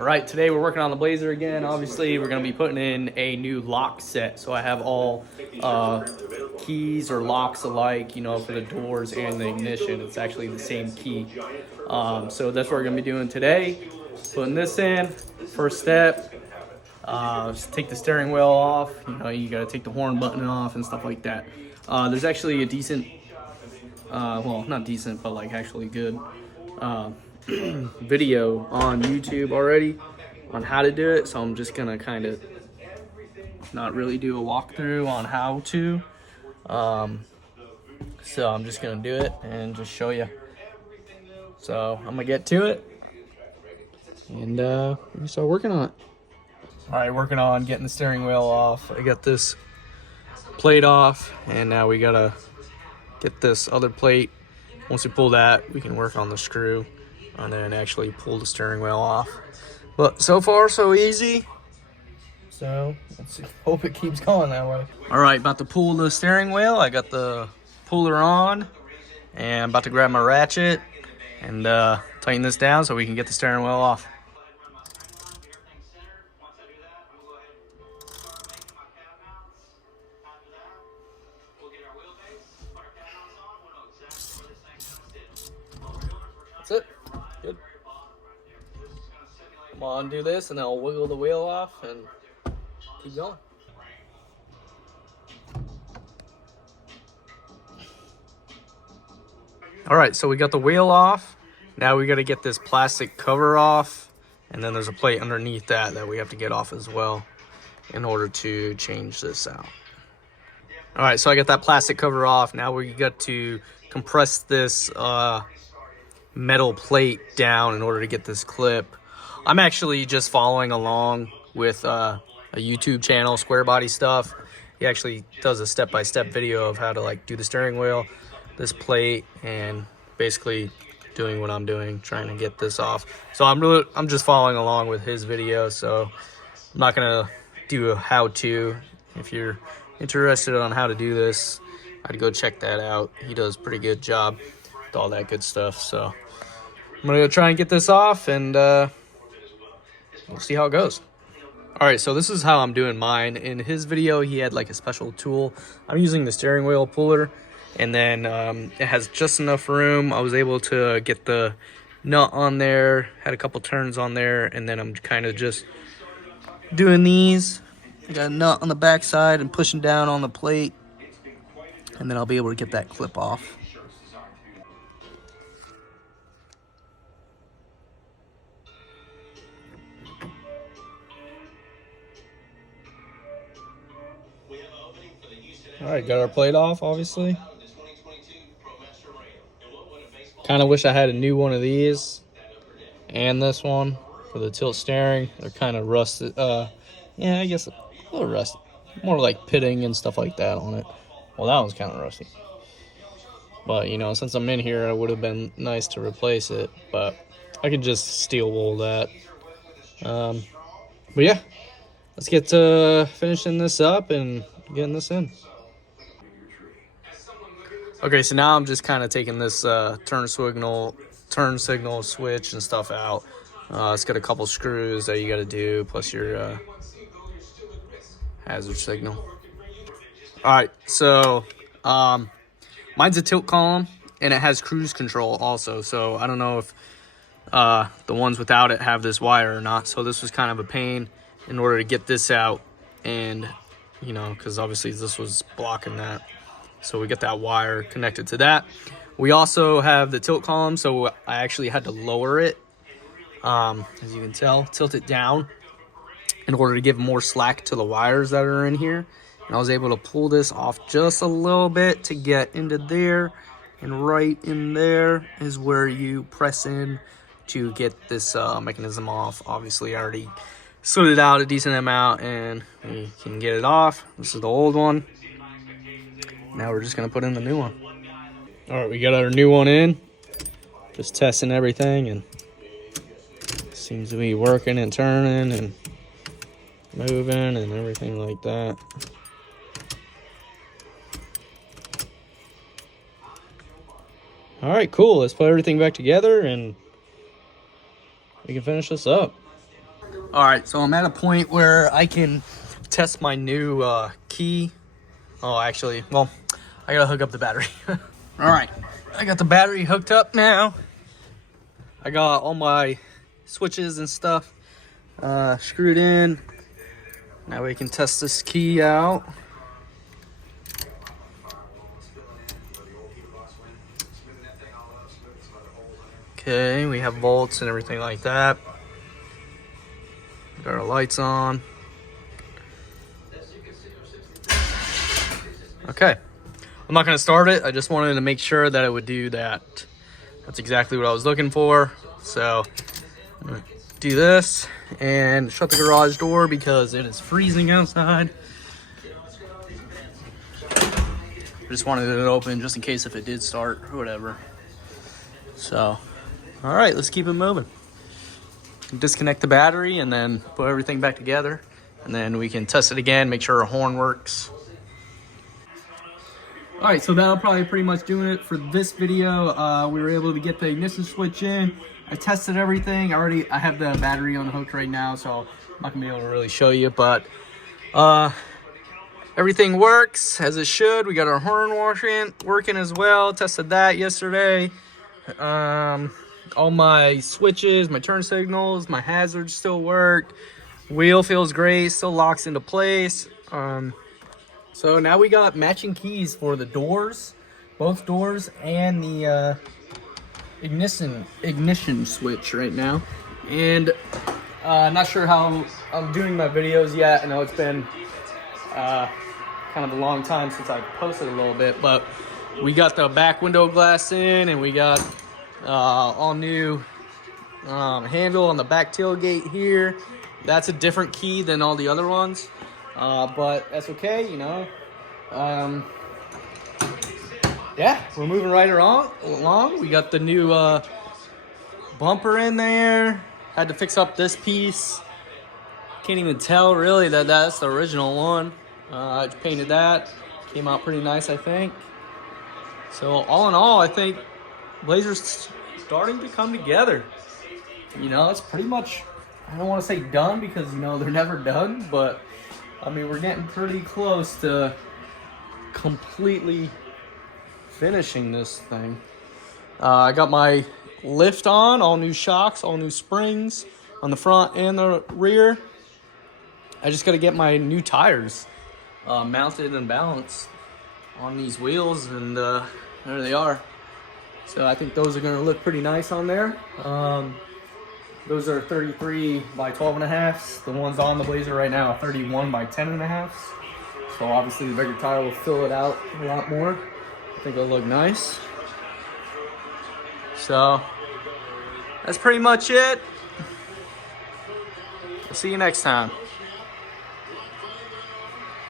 All right, today we're working on the Blazer again. Obviously, we're going to be putting in a new lock set. So I have all keys or locks alike, you know, for the doors and the ignition. It's actually the same key. So that's what we're going to be doing today. Putting this in. First step, just take the steering wheel off. You know, you got to take the horn button off and stuff like that. There's actually a decent, well, not decent, but like actually good video on YouTube already on how to do it, so I'm just gonna kind of not really do a walkthrough on how to. So I'm just gonna do it and just show you. So I'm gonna get to it and we start working on it. All right, working on getting the steering wheel off. I got this plate off, and now we gotta get this other plate. Once we pull that, we can work on the screw and then actually pull the steering wheel off. But so far, so easy. So let's see. Hope it keeps going that way. All right, about to pull the steering wheel. I got the puller on and I'm about to grab my ratchet and tighten this down so we can get the steering wheel off. That's it. Good. I'm gonna undo this and then I'll wiggle the wheel off and keep going. All right, so we got the wheel off. Now we got to get this plastic cover off, and then there's a plate underneath that we have to get off as well in order to change this out. All right, so I got that plastic cover off. Now we got to compress this metal plate down in order to get this clip. I'm actually just following along with a YouTube channel, Square Body Stuff. He actually does a step-by-step video of how to like do the steering wheel, this plate, and basically doing what I'm doing, trying to get this off. So I'm just following along with his video, so I'm not gonna do a how-to. If you're interested on how to do this, I'd go check that out. He does a pretty good job with all that good stuff. So I'm gonna go try and get this off, and we'll see how it goes. All right, so this is how I'm doing mine. In his video, he had like a special tool. I'm using the steering wheel puller, and then it has just enough room. I was able to get the nut on there, had a couple turns on there, and then I'm kind of just doing these. I got a nut on the back side and pushing down on the plate, and then I'll be able to get that clip off. All right, got our plate off, obviously. Kind of wish I had a new one of these and this one for the tilt steering. They're kind of rusted. Yeah, I guess a little rusty. More like pitting and stuff like that on it. Well, that one's kind of rusty. But, you know, since I'm in here, it would have been nice to replace it. But I could just steel wool that. But yeah, let's get to finishing this up and getting this in. Okay, so now I'm just kind of taking this turn signal switch and stuff out. It's got a couple screws that you got to do, plus your hazard signal. All right, so mine's a tilt column, and it has cruise control also. So I don't know if the ones without it have this wire or not. So this was kind of a pain in order to get this out, and you know, because obviously this was blocking that. So we get that wire connected to that. We also have the tilt column, so I actually had to lower it, as you can tell, tilt it down in order to give more slack to the wires that are in here. And I was able to pull this off just a little bit to get into there, and right in there is where you press in to get this mechanism off. Obviously, I already slid it out a decent amount, and you can get it off. This is the old one. Now we're just gonna put in the new one. All right, we got our new one in. Just testing everything, and seems to be working and turning and moving and everything like that. All right, cool. Let's put everything back together and we can finish this up. All right, so I'm at a point where I can test my new key. Oh, actually, well, I gotta hook up the battery. All right, I got the battery hooked up now. I got all my switches and stuff screwed in. Now we can test this key out. Okay, we have volts and everything like that. Got our lights on. Okay, I'm not gonna start it. I just wanted to make sure that it would do that. That's exactly what I was looking for. So I'm gonna do this and shut the garage door because it is freezing outside. I just wanted it open just in case if it did start or whatever. So, all right, let's keep it moving. Disconnect the battery and then put everything back together, and then we can test it again, make sure our horn works. All right, so that'll probably pretty much do it for this video. We were able to get the ignition switch in. I tested everything. I have the battery on the hook right now, so I'm not gonna be able to really show you, but everything works as it should. We got our horn working as well. Tested that yesterday. All my switches, my turn signals, my hazards still work. Wheel feels great, still locks into place. So now we got matching keys for the doors, both doors, and the ignition switch right now. And not sure how I'm doing my videos yet. I know it's been kind of a long time since I posted a little bit, but we got the back window glass in, and we got all new handle on the back tailgate here. That's a different key than all the other ones, but that's okay, you know. Yeah, we're moving right along. We got the new bumper in there. Had to fix up this piece. Can't even tell really that that's the original one. I painted that. Came out pretty nice, I think. So all in all, I think Blazer's starting to come together. You know, it's pretty much, I don't want to say done because, you know, they're never done, but I mean, we're getting pretty close to completely finishing this thing. I got my lift on, all new shocks, all new springs on the front and the rear. I just got to get my new tires mounted and balanced on these wheels, and there they are. So I think those are going to look pretty nice on there. Those are 33 by 12 and a half. The ones on the Blazer right now are 31 by 10 and a half. So obviously the bigger tire will fill it out a lot more. I think it'll look nice. So that's pretty much it. We'll see you next time.